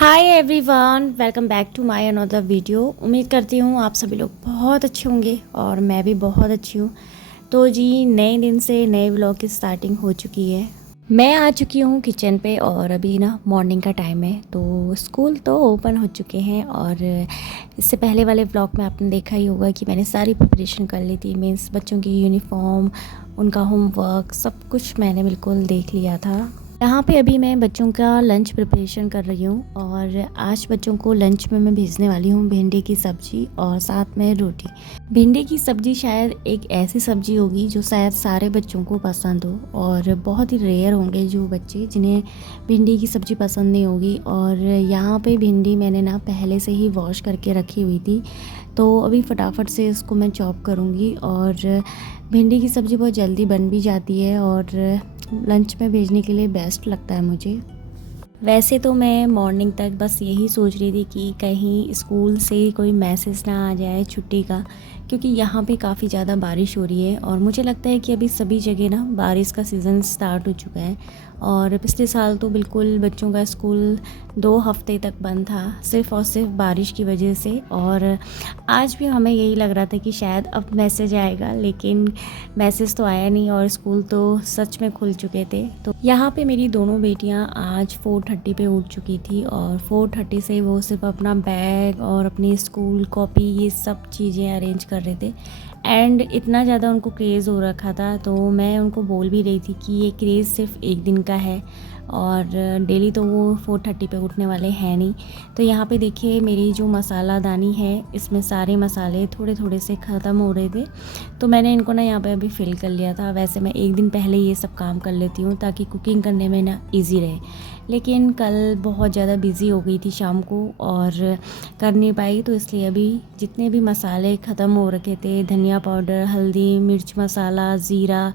Hi everyone, welcome back to my another video. उम्मीद करती हूँ आप सभी लोग बहुत अच्छे होंगे और मैं भी बहुत अच्छी हूँ। तो जी, नए दिन से नए व्लॉग की स्टार्टिंग हो चुकी है। मैं आ चुकी हूँ किचन पे और अभी ना मॉर्निंग का टाइम है। तो स्कूल तो ओपन हो चुके हैं और इससे पहले वाले व्लॉग में आपने देखा ही होगा कि मैंने सारी प्रिपरेशन कर ली थी। मीन्स बच्चों की यूनिफॉर्म, उनका होमवर्क, सब कुछ मैंने बिल्कुल देख लिया था। यहाँ पे अभी मैं बच्चों का लंच प्रिपरेशन कर रही हूँ और आज बच्चों को लंच में मैं भेजने वाली हूँ भिंडी की सब्ज़ी और साथ में रोटी। भिंडी की सब्ज़ी शायद एक ऐसी सब्ज़ी होगी जो शायद सारे बच्चों को पसंद हो और बहुत ही रेयर होंगे जो बच्चे जिन्हें भिंडी की सब्ज़ी पसंद नहीं होगी। और यहाँ पे भिंडी मैंने ना पहले से ही वॉश करके रखी हुई थी, तो अभी फटाफट से इसको मैं चॉप करूँगी। और भिंडी की सब्ज़ी बहुत जल्दी बन भी जाती है और लंच में भेजने के लिए बेस्ट लगता है मुझे। वैसे तो मैं मॉर्निंग तक बस यही सोच रही थी कि कहीं स्कूल से कोई मैसेज ना आ जाए छुट्टी का, क्योंकि यहाँ पे काफ़ी ज़्यादा बारिश हो रही है और मुझे लगता है कि अभी सभी जगह ना बारिश का सीज़न स्टार्ट हो चुका है। और पिछले साल तो बिल्कुल बच्चों का स्कूल 2 हफ्ते तक बंद था, सिर्फ़ और सिर्फ बारिश की वजह से। और आज भी हमें यही लग रहा था कि शायद अब मैसेज आएगा, लेकिन मैसेज तो आया नहीं और स्कूल तो सच में खुल चुके थे। तो यहाँ पे मेरी दोनों बेटियाँ आज 4:30 पे उठ चुकी थी और 4:30 से वो सिर्फ अपना बैग और अपनी स्कूल कॉपी ये सब चीज़ें अरेंज कर रहे थे। एंड इतना ज़्यादा उनको क्रेज़ हो रखा था, तो मैं उनको बोल भी रही थी कि ये क्रेज़ सिर्फ एक दिन का है और डेली तो वो 4:30 पे उठने वाले हैं नहीं। तो यहाँ पे देखिए मेरी जो मसाला दानी है, इसमें सारे मसाले थोड़े थोड़े से ख़त्म हो रहे थे, तो मैंने इनको ना यहाँ पे अभी फ़िल कर लिया था। वैसे मैं एक दिन पहले ये सब काम कर लेती हूँ ताकि कुकिंग करने में ना ईज़ी रहे, लेकिन कल बहुत ज़्यादा बिज़ी हो गई थी शाम को और कर नहीं पाई। तो इसलिए अभी जितने भी मसाले ख़त्म हो रखे थे, धनिया पाउडर, हल्दी, मिर्च मसाला, ज़ीरा,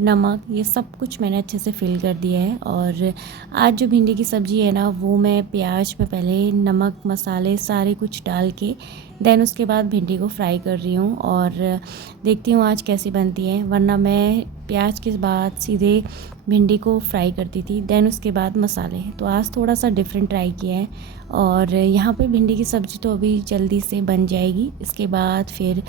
नमक, ये सब कुछ मैंने अच्छे से फ़िल कर दिया है। और आज जो भिंडी की सब्ज़ी है ना, वो मैं प्याज में पहले नमक मसाले सारे कुछ डाल के देन उसके बाद भिंडी को फ्राई कर रही हूँ और देखती हूँ आज कैसी बनती है। वरना मैं प्याज के बाद सीधे भिंडी को फ्राई करती थी, देन उसके बाद मसाले। तो आज थोड़ा सा डिफरेंट ट्राई किया है और यहाँ पे भिंडी की सब्ज़ी तो अभी जल्दी से बन जाएगी। इसके बाद फिर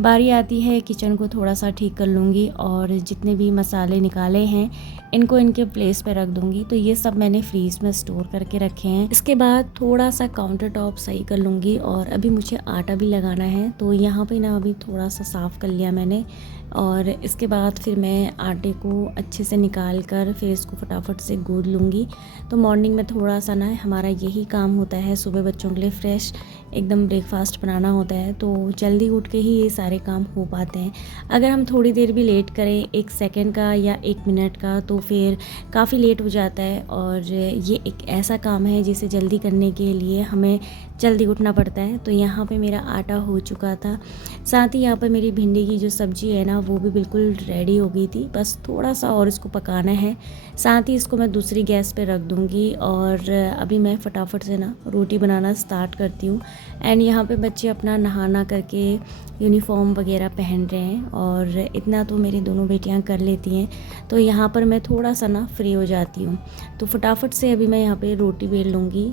बारी आती है किचन को थोड़ा सा ठीक कर लूँगी और जितने भी मसाले निकाले हैं इनको इनके प्लेस पे रख दूँगी। तो ये सब मैंने फ्रीज में स्टोर करके रखे हैं। इसके बाद थोड़ा सा काउंटर टॉप सही कर लूँगी और अभी मुझे आटा भी लगाना है, तो यहाँ पे ना अभी थोड़ा सा साफ़ कर लिया मैंने। और इसके बाद फिर मैं आटे को अच्छे से निकाल कर फिर इसको फटाफट से गूँथ लूँगी। तो मॉर्निंग में थोड़ा सा ना हमारा यही काम होता है, सुबह बच्चों के लिए फ्रेश एकदम ब्रेकफास्ट बनाना होता है, तो जल्दी उठ के ही ये सारे काम हो पाते हैं। अगर हम थोड़ी देर भी लेट करें, 1 सेकंड का या 1 मिनट का, तो फिर काफ़ी लेट हो जाता है। और ये एक ऐसा काम है जिसे जल्दी करने के लिए हमें जल्दी उठना पड़ता है। तो यहाँ पे मेरा आटा हो चुका था, साथ ही यहाँ पर मेरी भिंडी की जो सब्ज़ी है ना, वो भी बिल्कुल रेडी हो गई थी। बस थोड़ा सा और इसको पकाना है, साथ ही इसको मैं दूसरी गैस पे रख दूँगी। और अभी मैं फटाफट से ना रोटी बनाना स्टार्ट करती हूँ। एंड यहाँ पे बच्चे अपना नहाना करके यूनिफॉर्म वगैरह पहन रहे हैं और इतना तो मेरी दोनों बेटियाँ कर लेती हैं, तो यहाँ पर मैं थोड़ा सा ना फ्री हो जाती हूँ। तो फटाफट से अभी मैं यहाँ पे रोटी बेल लूँगी।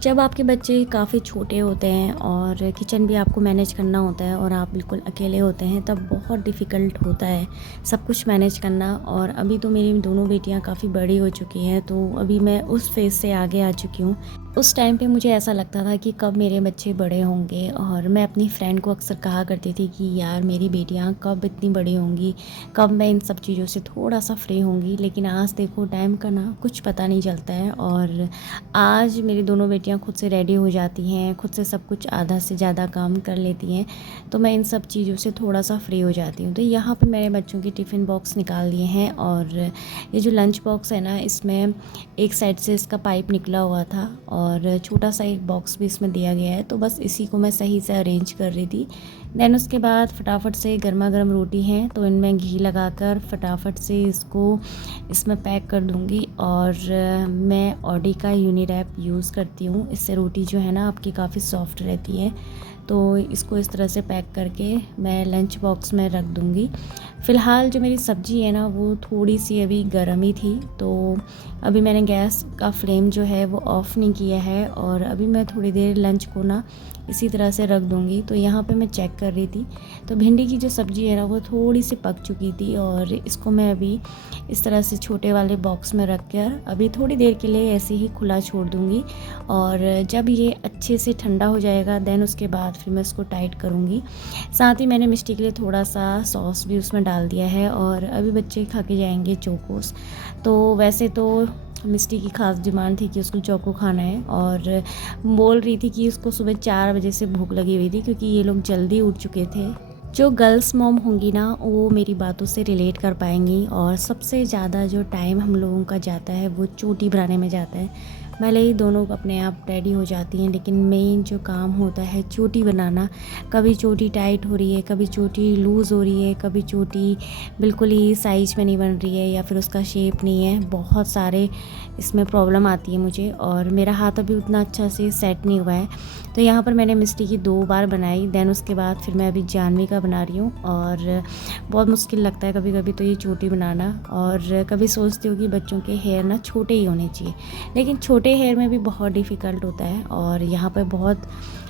जब आपके बच्चे काफ़ी छोटे होते हैं और किचन भी आपको मैनेज करना होता है और आप बिल्कुल अकेले होते हैं, तब बहुत डिफ़िकल्ट होता है सब कुछ मैनेज करना। और अभी तो मेरी दोनों बेटियां काफ़ी बड़ी हो चुकी हैं, तो अभी मैं उस फेज़ से आगे आ चुकी हूँ। उस टाइम पे मुझे ऐसा लगता था कि कब मेरे बच्चे बड़े होंगे, और मैं अपनी फ्रेंड को अक्सर कहा करती थी कि यार मेरी बेटियां कब इतनी बड़ी होंगी, कब मैं इन सब चीज़ों से थोड़ा सा फ्री होंगी। लेकिन आज देखो टाइम का ना कुछ पता नहीं चलता है और आज मेरी दोनों बेटियां खुद से रेडी हो जाती हैं, खुद से सब कुछ आधा से ज़्यादा काम कर लेती हैं, तो मैं इन सब चीज़ों से थोड़ा सा फ्री हो जाती हूँ। तो यहाँ पे मैंने बच्चों के टिफ़िन बॉक्स निकाल दिए हैं और ये जो लंच बॉक्स है ना, इसमें एक साइड से इसका पाइप निकला हुआ था और छोटा सा एक बॉक्स भी इसमें दिया गया है, तो बस इसी को मैं सही से अरेंज कर रही थी। देन उसके बाद फटाफट से गर्मा गर्म रोटी है, तो इनमें घी लगाकर फटाफट से इसको इसमें पैक कर दूंगी। और मैं ऑडी का यूनी रैप यूज़ करती हूँ, इससे रोटी जो है ना आपकी काफ़ी सॉफ्ट रहती है। तो इसको इस तरह से पैक करके मैं लंच बॉक्स में रख दूँगी। फ़िलहाल जो मेरी सब्ज़ी है ना वो थोड़ी सी अभी गर्म ही थी, तो अभी मैंने गैस का फ्लेम जो है वो ऑफ़ नहीं किया है और अभी मैं थोड़ी देर लंच को ना इसी तरह से रख दूँगी। तो यहाँ पे मैं चेक कर रही थी, तो भिंडी की जो सब्ज़ी है ना वो थोड़ी सी पक चुकी थी और इसको मैं अभी इस तरह से छोटे वाले बॉक्स में रख कर अभी थोड़ी देर के लिए ऐसे ही खुला छोड़ दूँगी। और जब ये अच्छे से ठंडा हो जाएगा देन उसके बाद फिर मैं इसको टाइट करूँगी। साथ ही मैंने मिष्टी के लिए थोड़ा सा सॉस भी उसमें डाल दिया है और अभी बच्चे खा के जाएंगे चोकोस। तो वैसे तो मिष्टी की ख़ास डिमांड थी कि उसको चोको खाना है और बोल रही थी कि उसको सुबह 4 बजे से भूख लगी हुई थी, क्योंकि ये लोग जल्दी उठ चुके थे। जो गर्ल्स मॉम होंगी ना वो मेरी बातों से रिलेट कर पाएंगी। और सबसे ज़्यादा जो टाइम हम लोगों का जाता है वो चोटी बनाने में जाता है। भले ही दोनों अपने आप रेडी हो जाती हैं, लेकिन मेन जो काम होता है चोटी बनाना। कभी चोटी टाइट हो रही है, कभी चोटी लूज़ हो रही है, कभी चोटी बिल्कुल ही साइज में नहीं बन रही है या फिर उसका शेप नहीं है। बहुत सारे इसमें प्रॉब्लम आती है मुझे और मेरा हाथ अभी उतना अच्छा से सेट नहीं हुआ है। तो यहाँ पर मैंने मिष्टी की 2 बार बनाई, देन उसके बाद फिर मैं अभी जानवी का बना रही हूँ। और बहुत मुश्किल लगता है कभी कभी तो ये चोटी बनाना। और कभी सोचती हूँ कि बच्चों के हेयर ना छोटे ही होने चाहिए, लेकिन छोटे हेयर में भी बहुत डिफ़िकल्ट होता है। और यहाँ पर बहुत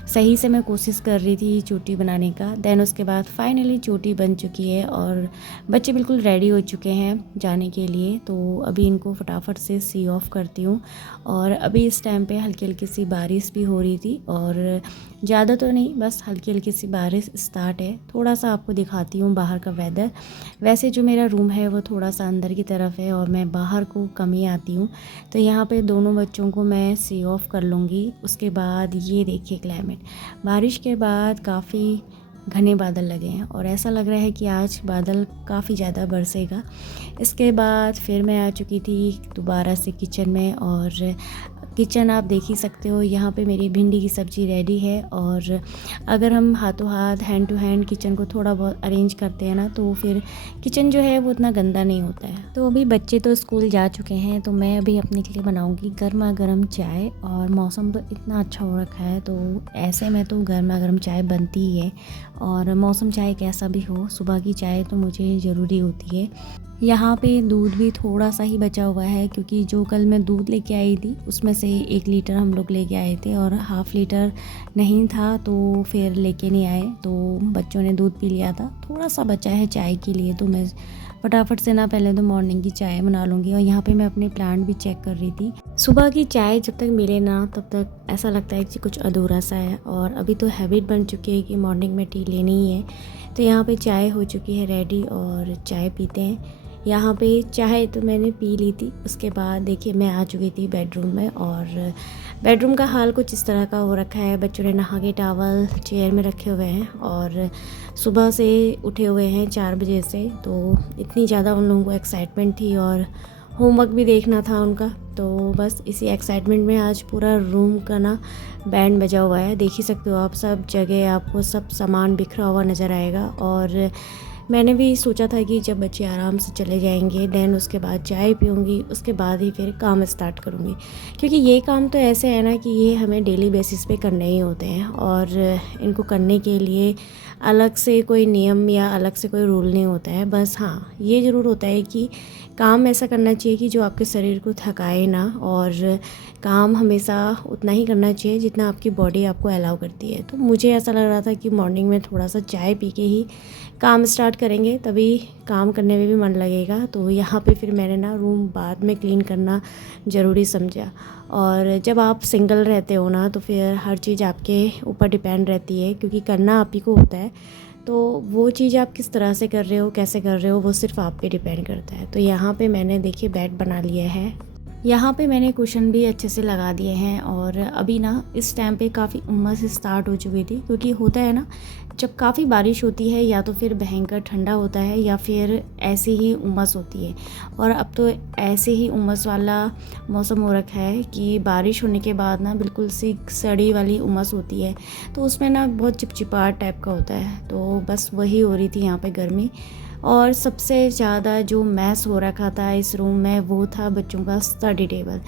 सही से मैं कोशिश कर रही थी चोटी बनाने का। देन उसके बाद फाइनली चोटी बन चुकी है और बच्चे बिल्कुल रेडी हो चुके हैं जाने के लिए। तो अभी इनको फटाफट से सी ऑफ करती हूँ। और अभी इस टाइम पे हल्की हल्की सी बारिश भी हो रही थी और ज़्यादा तो नहीं, बस हल्की हल्की सी बारिश स्टार्ट है। थोड़ा सा आपको दिखाती हूँ बाहर का वेदर। वैसे जो मेरा रूम है वो थोड़ा सा अंदर की तरफ है और मैं बाहर को कम ही आती हूँ। तो यहाँ पे दोनों बच्चों को मैं सी ऑफ कर लूँगी। उसके बाद ये देखिए क्लाइमेट, बारिश के बाद काफ़ी घने बादल लगे हैं और ऐसा लग रहा है कि आज बादल काफ़ी ज़्यादा बरसेगा। इसके बाद फिर मैं आ चुकी थी दोबारा से किचन में और किचन आप देख ही सकते हो। यहाँ पे मेरी भिंडी की सब्ज़ी रेडी है और अगर हम हाथों हाथ हैंड टू हैंड किचन को थोड़ा बहुत अरेंज करते हैं ना तो फिर किचन जो है वो उतना गंदा नहीं होता है। तो अभी बच्चे तो स्कूल जा चुके हैं, तो मैं अभी अपने के लिए बनाऊँगी गर्मा गर्म चाय। और मौसम तो इतना अच्छा हो रखा है तो ऐसे में तो गर्मा गर्म चाय बनती ही है। और मौसम चाहे कैसा भी हो, सुबह की चाय तो मुझे ज़रूरी होती है। यहाँ पे दूध भी थोड़ा सा ही बचा हुआ है, क्योंकि जो कल मैं दूध लेके आई थी उसमें से 1 लीटर हम लोग लेके आए थे और हाफ़ लीटर नहीं था तो फिर लेके नहीं आए, तो बच्चों ने दूध पी लिया था। थोड़ा सा बचा है चाय के लिए, तो मैं फटाफट से ना पहले तो मॉर्निंग की चाय बना लूँगी। और यहाँ पे मैं अपने प्लांट भी चेक कर रही थी। सुबह की चाय जब तक मिले ना तब तक ऐसा लगता है कि कुछ अधूरा सा है। और अभी तो हैबिट बन चुकी है कि मॉर्निंग में टी लेनी ही है। तो यहाँ पे चाय हो चुकी है रेडी और चाय पीते हैं। यहाँ पे चाय तो मैंने पी ली थी। उसके बाद देखिए मैं आ चुकी थी बेडरूम में और बेडरूम का हाल कुछ इस तरह का हो रखा है। बच्चों ने नहा के टॉवल चेयर में रखे हुए हैं और सुबह से उठे हुए हैं 4 बजे से। तो इतनी ज़्यादा उन लोगों को एक्साइटमेंट थी और होमवर्क भी देखना था उनका, तो बस इसी एक्साइटमेंट में आज पूरा रूम का ना बैंड बजा हुआ है। देख ही सकते हो आप, सब जगह आपको सब सामान बिखरा हुआ नज़र आएगा। और मैंने भी सोचा था कि जब बच्चे आराम से चले जाएंगे देन उसके बाद चाय पीऊँगी, उसके बाद ही फिर काम स्टार्ट करूँगी। क्योंकि ये काम तो ऐसे है ना कि ये हमें डेली बेसिस पे करने ही होते हैं और इनको करने के लिए अलग से कोई नियम या अलग से कोई रूल नहीं होता है। बस हाँ, ये ज़रूर होता है कि काम ऐसा करना चाहिए कि जो आपके शरीर को थकाए ना, और काम हमेशा उतना ही करना चाहिए जितना आपकी बॉडी आपको अलाउ करती है। तो मुझे ऐसा लग रहा था कि मॉर्निंग में थोड़ा सा चाय पी के ही काम स्टार्ट करेंगे, तभी काम करने में भी मन लगेगा। तो यहाँ पे फिर मैंने ना रूम बाद में क्लीन करना ज़रूरी समझा। और जब आप सिंगल रहते हो ना तो फिर हर चीज़ आपके ऊपर डिपेंड रहती है, क्योंकि करना आप ही को होता है। तो वो चीज़ आप किस तरह से कर रहे हो, कैसे कर रहे हो, वो सिर्फ आप पे डिपेंड करता है। तो यहाँ पे मैंने देखिए बेड बना लिया है। यहाँ पे मैंने कुशन भी अच्छे से लगा दिए हैं। और अभी ना इस टाइम पे काफ़ी उमस स्टार्ट हो चुकी थी, क्योंकि होता है ना जब काफ़ी बारिश होती है या तो फिर भयंकर ठंडा होता है या फिर ऐसे ही उमस होती है। और अब तो ऐसे ही उमस वाला मौसम हो रखा है कि बारिश होने के बाद ना बिल्कुल सी सड़ी वाली उमस होती है, तो उसमें ना बहुत चिपचिपाहट टाइप का होता है। तो बस वही हो रही थी यहाँ पे गर्मी। और सबसे ज़्यादा जो मैस हो रखा था इस रूम में वो था बच्चों का स्टडी टेबल।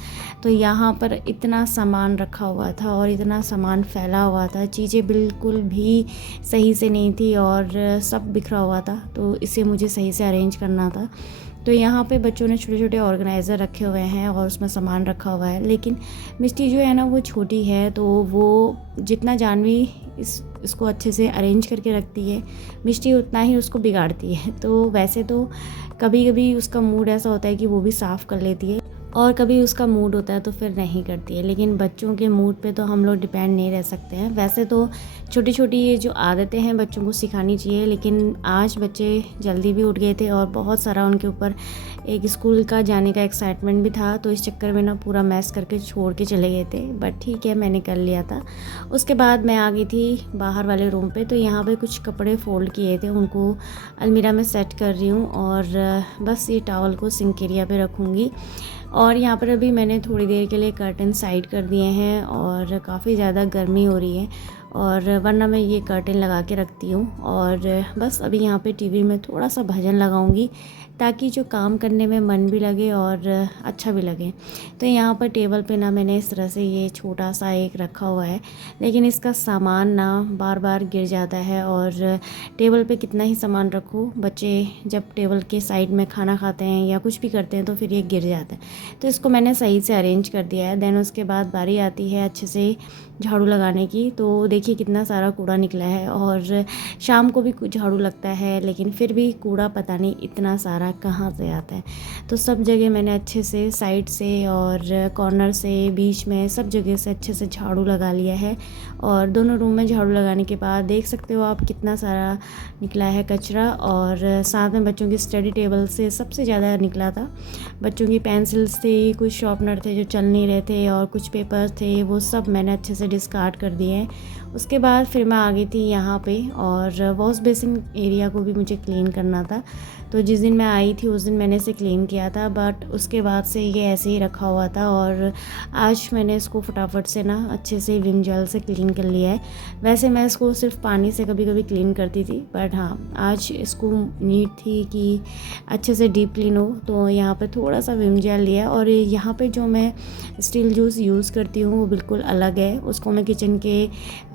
तो यहाँ पर इतना सामान रखा हुआ था और इतना सामान फैला हुआ था, चीज़ें बिल्कुल भी सही से नहीं थी और सब बिखरा हुआ था, तो इसे मुझे सही से अरेंज करना था। तो यहाँ पे बच्चों ने छोटे छोटे ऑर्गेनाइज़र रखे हुए हैं और उसमें सामान रखा हुआ है, लेकिन मिष्टी जो है ना वो छोटी है, तो वो जितना जानवी इसको अच्छे से अरेंज करके रखती है, मिष्टी उतना ही उसको बिगाड़ती है। तो वैसे तो कभी कभी उसका मूड ऐसा होता है कि वो भी साफ़ कर लेती है और कभी उसका मूड होता है तो फिर नहीं करती है, लेकिन बच्चों के मूड पे तो हम लोग डिपेंड नहीं रह सकते हैं। वैसे तो छोटी छोटी ये जो आदतें हैं बच्चों को सिखानी चाहिए, लेकिन आज बच्चे जल्दी भी उठ गए थे और बहुत सारा उनके ऊपर एक स्कूल का जाने का एक्साइटमेंट भी था, तो इस चक्कर में ना पूरा मैस करके छोड़ के चले गए थे। बट ठीक है, मैंने कर लिया था। उसके बाद मैं आ गई थी बाहर वाले रूम पे, तो यहाँ पे कुछ कपड़े फोल्ड किए थे, उनको अलमीरा में सेट कर रही हूँ और बस ये टॉवल को सिंक एरिया पे रखूँगी। और यहाँ पर अभी मैंने थोड़ी देर के लिए कर्टन साइड कर दिए हैं और काफ़ी ज़्यादा गर्मी हो रही है, और वरना मैं ये कर्टन लगा के रखती हूँ। और बस अभी यहाँ पे टीवी में थोड़ा सा भजन लगाऊंगी ताकि जो काम करने में मन भी लगे और अच्छा भी लगे। तो यहाँ पर टेबल पे ना मैंने इस तरह से ये छोटा सा एक रखा हुआ है, लेकिन इसका सामान ना बार बार गिर जाता है और टेबल पे कितना ही सामान रखो, बच्चे जब टेबल के साइड में खाना खाते हैं या कुछ भी करते हैं तो फिर ये गिर जाता है। तो इसको मैंने सही से अरेंज कर दिया है। देन उसके बाद बारी आती है अच्छे से झाड़ू लगाने की। तो देखिए कितना सारा कूड़ा निकला है, और शाम को भी कुछ झाड़ू लगता है, लेकिन फिर भी कूड़ा पता नहीं इतना सारा कहाँ से आता है। तो सब जगह मैंने अच्छे से साइड से और कॉर्नर से बीच में सब जगह से अच्छे से झाड़ू लगा लिया है। और दोनों रूम में झाड़ू लगाने के बाद देख सकते हो आप कितना सारा निकला है कचरा, और साथ में बच्चों की स्टडी टेबल से सबसे ज़्यादा निकला था। बच्चों की पेंसिल्स थी, कुछ शॉर्पनर थे जो चल नहीं रहे थे, और कुछ पेपर्स थे, वो सब मैंने अच्छे से डिस्कार्ड कर दिए हैं। उसके बाद फिर मैं आ गई थी यहाँ पे, और वॉश बेसिन एरिया को भी मुझे क्लीन करना था। तो जिस दिन मैं आई थी उस दिन मैंने इसे क्लीन किया था, बट उसके बाद से ये ऐसे ही रखा हुआ था, और आज मैंने इसको फटाफट से ना अच्छे से विम जेल से क्लीन कर लिया है। वैसे मैं इसको सिर्फ पानी से कभी कभी क्लीन करती थी, बट हाँ आज इसको नीड थी कि अच्छे से डीप क्लीन हो, तो यहाँ पे थोड़ा सा विम जेल लिया। और यहाँ पे जो मैं स्टील जूस यूज़ करती हूँ वो बिल्कुल अलग है, उसको मैं किचन के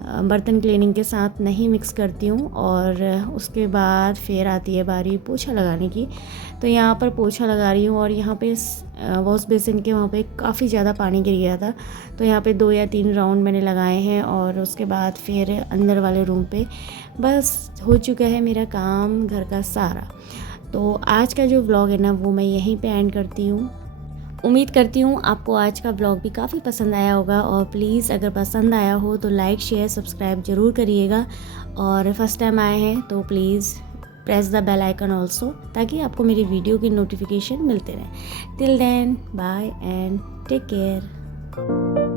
बर्तन क्लीनिंग के साथ नहीं मिक्स करती हूँ। और उसके बाद फिर आती है बारी पोछा लगाने की। तो यहाँ पर पोछा लगा रही हूँ, और यहाँ पे वॉश बेसिन के वहाँ पे काफ़ी ज़्यादा पानी गिर गया था, तो यहाँ पे 2 या 3 राउंड मैंने लगाए हैं। और उसके बाद फिर अंदर वाले रूम पे बस हो चुका है मेरा काम घर का सारा। तो आज का जो व्लॉग है ना वो मैं यहीं पे एंड करती हूँ। उम्मीद करती हूँ आपको आज का व्लॉग भी काफ़ी पसंद आया होगा, और प्लीज़ अगर पसंद आया हो तो लाइक शेयर सब्सक्राइब ज़रूर करिएगा। और फर्स्ट टाइम आए हैं तो please press the bell icon also, ताकि आपको मेरी वीडियो की नोटिफिकेशन मिलते रहे। Till then bye and take care.